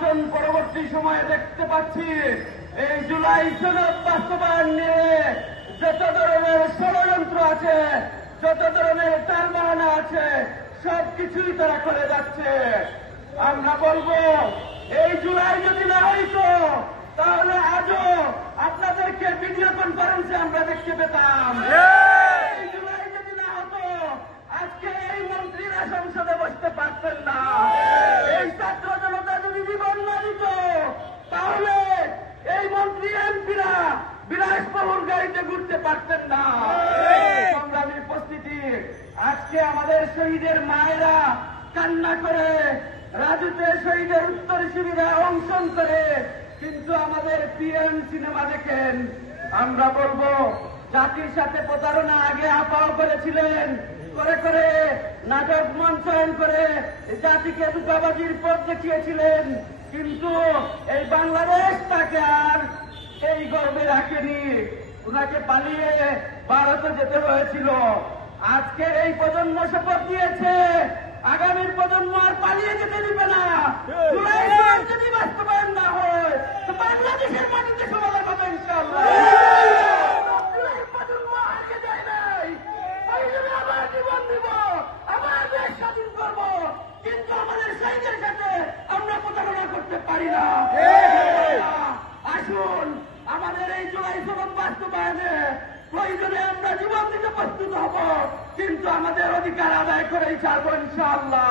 নির্বাচন পরবর্তী সময়ে দেখতে পাচ্ছি এই জুলাই সনদ বাস্তবায়ন নিয়ে যত ধরনের ষড়যন্ত্র আছে, যত ধরনের টালবাহানা আছে, সবকিছুই তারা করে যাচ্ছে। আমরা বলবো এই জুলাই যদি না হইতো তাহলে আজও আপনাদেরকে ভিডিও কনফারেন্সে আমরা দেখতে পেতাম। এই জুলাই যদি না হতো আজকে এই মন্ত্রীরা সংসদে বসতে পারতেন না। এই ছাত্র জনতা যদি জীবন না দিত তাহলে এই মন্ত্রী এমপিরা বিলাসবহুল গাড়িতে ঘুরতে পারতেন না। সংগ্রামী উপস্থিতি, আজকে আমাদের শহীদের মায়েরা কান্না করে, রাজুতে শহীদের উত্তর শিবিরে অংশগ্রহণ করে, কিন্তু আমাদের পিএম সিনেমা দেখেন। আমরা বলবো জাতির সাথে প্রতারণা আগে আপাও করেছিলেন, করে করে নাটক মঞ্চায়ন করে জাতিকে ধোঁকাবাজির পথ দেখিয়েছিলেন, কিন্তু এই বাংলাদেশ তাকে আর এই গর্বে রাখেনি। ওনাকে পালিয়ে ভারতে যেতে হয়েছিল। আজকে এই প্রজন্ম শপথ দিয়েছে আগামীর প্রজন্ম আর পালিয়ে যেতে দিবে না। জুলাই সনদ যদি বাস্তবায়ন না হয় তো বাংলাদেশের মাটিতে সমাধান হবে ইনশাআল্লাহ। জুলাই প্রজন্ম আগে যায় নাই, ওই জন্য আবার জীবন দিব, আবার দেশ স্বাধীন করবো, কিন্তু আমাদের শহীদের সাথে আমরা প্রতারণা করতে পারি না। আসুন আমাদের এই জুলাই সনদ বাস্তবায়নে প্রয়োজনে আমরা জীবন দিতে প্রস্তুত হব, কিন্তু আমাদের অধিকার আদায় করেই ছাড়বো ইনশাআল্লাহ।